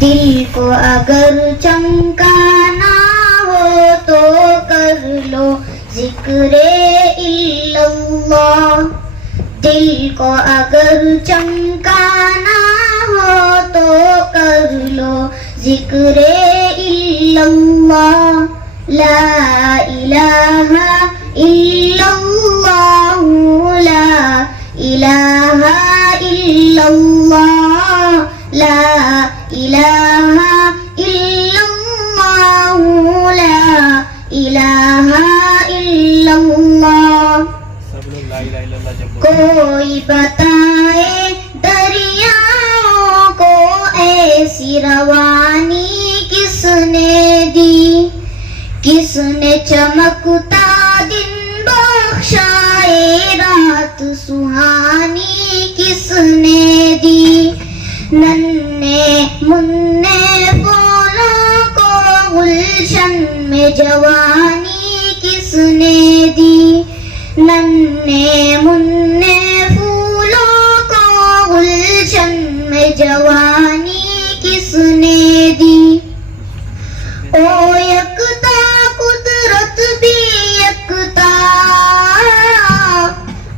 دل کو اگر چمکانا ہو تو کر لو ذکر اللہ. دل کو اگر چمکانا ہو تو کر لو ذکر اللہ. لا الہ الا اللہ لا الہ الا اللہ لا الہ الا اللہ لا الہ الا اللہ. کوئی بتائے دریاؤں کو ایسی روانی کس نے دی. کس نے چمکتا دن بخشائے رات سہانی کس نے دی. ننھے منھے پھولوں کو گلشن میں جوانی کس نے دی. ننھے منھے پھولوں کو گلشن میں جوانی کس نے دی. او یکتا قدرت بھی یکتا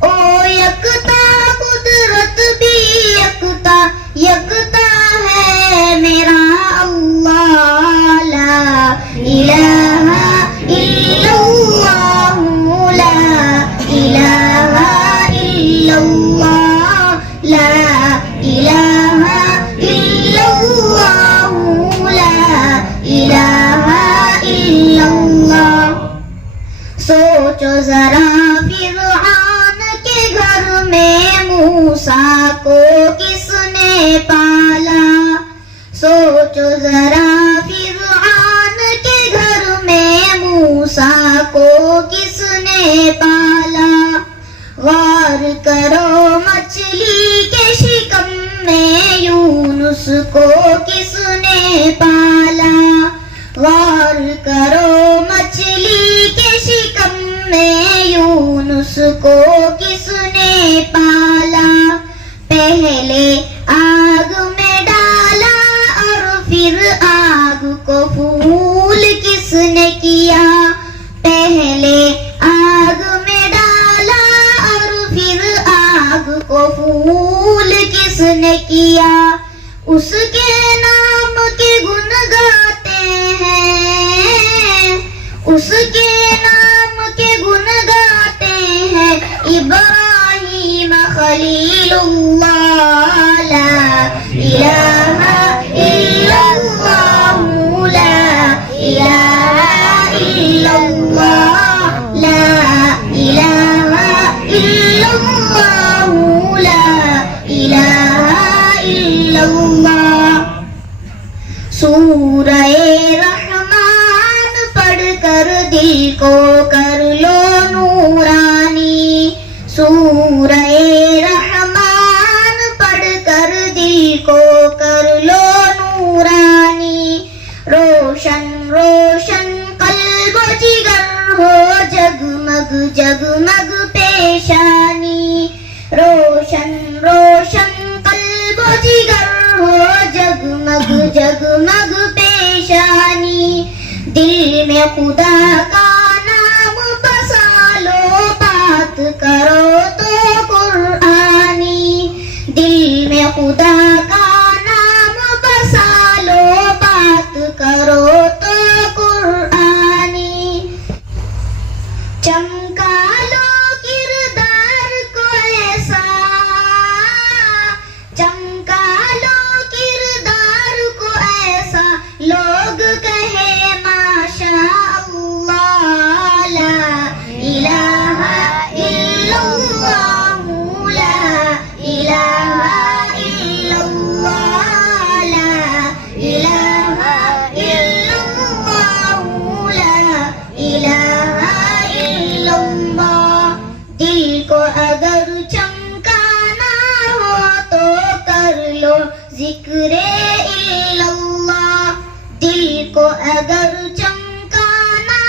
او یکتا قدرت بھی یکتا یکتا ہے میرا اللہ. لا الہ الا اللہ لا الہ الا اللہ لا الہ الا اللہ لا الہ الا اللہ. سوچو ذرا فرعون کے گھر میں موسیٰ کو کس نے پالا. سوچو ذرا فرعون کے گھر میں موسیٰ کو کس نے پالا. غور کرو مچھلی کے شکم میں یونس کو کس نے پالا. غور کرو مچھلی کے شکم میں یونس کو کس نے پالا. پہلے آگ میں ڈالا اور پھر آگ کو پھول کس نے کیا. پہلے آگ میں ڈالا اور پھر آگ کو پھول کس نے کیا. اس کے نام کے گن گاتے ہیں اس کے نام کے گن گاتے ہیں ابراہیم خلیل اللہ. لا الہ الا اللہ لا الہ الا اللہ لا الہ الا اللہ لا الہ الا اللہ. سورہ رحمان پڑھ کر دل کو کر لو نورانی. سورہ رحمان پڑھ کر دل کو کر لو نورانی. روشن روشن قلب و جگر ہو جگمگ جگمگ پیشانی. روشن روشن قلب و جگر ہو جگمگ جگمگ پیشانی. دل میں خدا کا نام بسا لو بات کرو تو قرآنی. دل میں خدا کا نام بسا لو بات کرو تو قرآنی. چمکا لو کردار کو ایسا چمکا لو کردار کو ایسا لوگ کہے ماشاء اللہ. لا الہ الا اللہ لا الہ الا اللہ لا الہ الا اللہ لا الہ الا اللہ. دل کو اگر چمکانا ہو تو کر لو ذکر اللہ. دل کو اگر چمکانا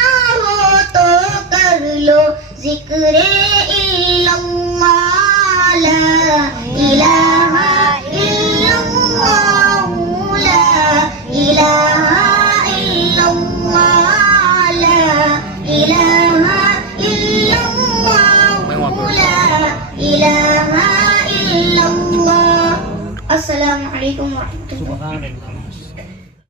ہو تو کر لو ذکر اللہ. لا الہ الا اللہ لا السلام علیکم ورحمۃ اللہ. سبحان اللہ.